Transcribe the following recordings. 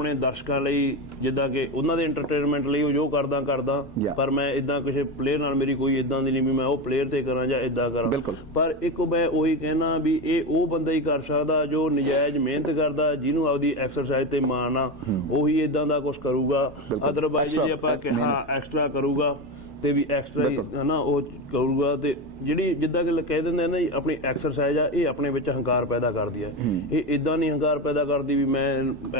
ਆਪਣੇ ਦਰਸ਼ਕਾਂ ਲਈ ਜਿੱਦਾਂ ਕਿ ਉਹਨਾਂ ਦੇ ਐਂਟਰਟੇਨਮੈਂਟ ਲਈ ਉਹ ਜੋ ਕਰਦਾ ਕਰਦਾ Yeah. ਪਰ ਮੈਂ ਇਦਾਂ ਕਿਸੇ ਪਲੇਅਰ ਨਾਲ ਮੇਰੀ ਕੋਈ ਇਦਾਂ ਦੀ ਨਹੀਂ ਵੀ ਮੈਂ ਉਹ ਪਲੇਅਰ ਤੇ ਕਰਾਂ ਜਾਂ ਇਦਾਂ ਕਰਾਂ ਬਿਲਕੁਲ। ਪਰ ਇੱਕ ਮੈਂ ਉਹੀ ਕਹਿਣਾ ਵੀ ਇਹ ਉਹ ਬੰਦਾ ਹੀ ਕਰ ਸਕਦਾ ਜੋ ਨਜਾਇਜ਼ ਮਿਹਨਤ ਕਰਦਾ ਜਿਹਨੂੰ ਆਪਦੀ ਐਕਸਰਸਾਈਜ਼ ਤੇ ਮਾਣ ਆ ਉਹੀ ਇਦਾਂ ਦਾ ਕੁਝ ਕਰੂਗਾ ਬਿਲਕੁਲ। ਅਦਰਵਾਈਜ਼ ਜੇ ਆਪਾਂ ਕਿਹਾ ਮਿਹਨਤ। ਐਕਸਟਰਾ ਕਰੂਗਾ ਤੇ ਵੀ ਐਕਸਟਰਾ। ਹਨਾ ਉਹ ਕਰੂਗਾ ਤੇ ਜਿਹੜੀ ਜਿੱਦਾਂ ਕਿ ਕਹਿ ਦਿੰਦੇ ਨਾ ਆਪਣੀ ਐਕਸਰਸਾਈਜ਼ ਆ ਇਹ ਆਪਣੇ ਵਿੱਚ ਹੰਕਾਰ ਪੈਦਾ ਕਰਦੀ ਹੈ। ਇਹ ਇਦਾਂ ਨਹੀਂ ਹੰਕਾਰ ਪੈਦਾ ਕਰਦੀ ਵੀ ਮੈਂ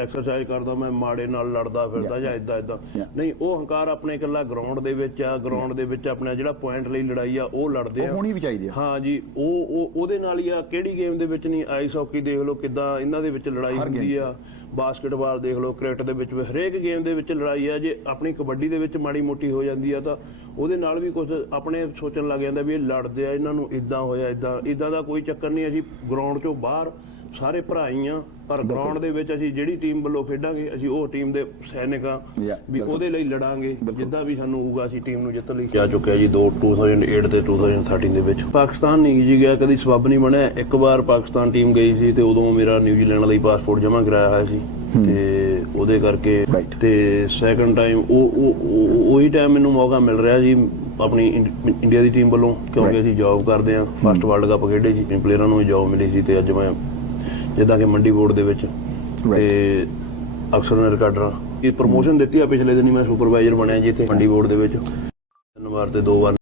ਐਕਸਰਸਾਈਜ਼ ਕਰਦਾ ਮੈਂ ਮਾੜੇ ਨਾਲ ਲੜਦਾ ਫਿਰਦਾ ਜਾਂ ਇਦਾਂ ਇਦਾਂ. ਨਹੀਂ ਉਹ ਹੰਕਾਰ ਆਪਣੇ ਇਕੱਲਾ ਗਰਾਊਂਡ ਦੇ ਵਿੱਚ ਆ ਗਰਾਊਂਡ ਦੇ ਵਿੱਚ ਆਪਣਾ ਜਿਹੜਾ ਪੁਆਇੰਟ ਲਈ ਲੜਾਈ ਆ ਉਹ ਲੜਦੇ ਉਹ ਆ ਹੋਣੀ ਵੀ ਚਾਹੀਦੀ ਆ। ਹਾਂ ਜੀ ਉਹ ਉਹ ਉਹਦੇ ਨਾਲ ਹੀ ਆ ਕਿਹੜੀ ਗੇਮ ਦੇ ਵਿੱਚ ਨਹੀਂ ਆਈਸ ਹਾਕੀ ਦੇਖ ਲਓ ਕਿਦਾਂ ਇਹਨਾਂ ਦੇ ਵਿੱਚ ਲੜਾਈ ਹੁੰਦੀ ਆ। ਬਾਸਕਟਬਾਲ ਦੇਖ ਲਓ ਕ੍ਰਿਕਟ ਦੇ ਵਿੱਚ ਹਰੇਕ ਗੇਮ ਦੇ ਵਿੱਚ ਲੜਾਈ ਆ ਜੇ ਆਪਣੀ ਕਬੱਡੀ ਦੇ ਵਿੱਚ ਮਾੜੀ ਮੋਟੀ ਹੋ ਜਾਂਦੀ ਆ ਤਾਂ ਉਹਦੇ ਨਾਲ ਵੀ ਕੁਝ ਆਪਣੇ ਸੋਚਣ ਲੱਗ ਜਾਂਦਾ ਵੀ ਇਹ ਲੜਦੇ ਆ ਇਹਨਾਂ ਨੂੰ ਇਦਾਂ ਹੋਇਆ ਇਦਾਂ ਇਦਾਂ ਦਾ ਕੋਈ ਚੱਕਰ ਨਹੀਂ ਅਸੀਂ ਗਰਾਊਂਡ ਚੋਂ ਬਾਹਰ ਸਾਰੇ ਭਰਾ ਹੀ ਆ ਪਰ ਗਰਾਊਂਡ ਦੇ ਵਿੱਚ ਅਸੀਂ ਜਿਹੜੀ ਟੀਮ ਵੱਲੋਂ ਖੇਡਾਂਗੇ ਅਸੀਂ ਉਹ ਟੀਮ ਦੇ ਸੈਨਿਕ ਆ ਵੀ। ਉਹਦੇ ਲਈ ਲੜਾਂਗੇ। ਜਿੱਦਾਂ ਵੀ ਸਾਨੂੰ ਹੋਊਗਾ ਅਸੀਂ ਟੀਮ ਨੂੰ ਜਿੱਤਣ ਲਈ। ਜਾ ਚੁੱਕਿਆ ਜੀ 2 2008 ਤੇ 2013 ਦੇ ਵਿੱਚ। ਪਾਕਿਸਤਾਨ ਨਹੀਂ ਜੀ ਗਿਆ ਕਦੀ ਸਬੱਬ ਨਹੀਂ ਬਣਿਆ। ਇੱਕ ਵਾਰ ਪਾਕਿਸਤਾਨ ਟੀਮ ਗਈ ਸੀ ਤੇ ਉਦੋਂ ਮੇਰਾ ਨਿਊਜ਼ੀਲੈਂਡ ਲਈ ਪਾਸਪੋਰਟ ਜਮ੍ਹਾਂ ਕਰਾਇਆ ਹੋਇਆ ਸੀ। ਤੇ ਉਹਦੇ ਕਰਕੇ. ਤੇ ਸੈਕੰਡ ਟਾਈਮ ਉਹ ਉਹ- ਉਹ- ਟਾਈਮ ਮੈਨੂੰ ਮੌਕਾ ਮਿਲ ਰਿਹਾ ਜੀ ਆਪਣੀ ਇੰਡ- ਇੰਡੀਆ ਦੀ ਟੀਮ ਵੱਲੋਂ ਕਿਉਂਕਿ. ਅਸੀਂ ਜੌਬ ਕਰਦੇ ਹਾਂ। ਫਸਟ ਵਰਲਡ ਕੱਪ ਖੇਡੇ ਜੀ ਪਲੇਅਰਾਂ ਨੂੰ ਜੌਬ ਮਿਲੀ ਸੀ ਤੇ ਅੱਜ ਮੈਂ ਜਿੱਦਾਂ ਕਿ ਮੰਡੀ ਬੋਰਡ ਦੇ ਵਿੱਚ ਤੇ ਅਕਸਰ ਨੇ ਰਿਕਾਰਡਰਾਂ ਇਹ ਪ੍ਰੋਮੋਸ਼ਨ ਦਿੱਤੀ ਆ ਪਿਛਲੇ ਦਿਨੀ ਮੈਂ ਸੁਪਰਵਾਈਜ਼ਰ ਬਣਿਆ ਜੀ ਇੱਥੇ ਮੰਡੀ ਬੋਰਡ ਦੇ ਵਿੱਚ। ਤਿੰਨ ਵਾਰ ਤੇ ਦੋ ਵਾਰ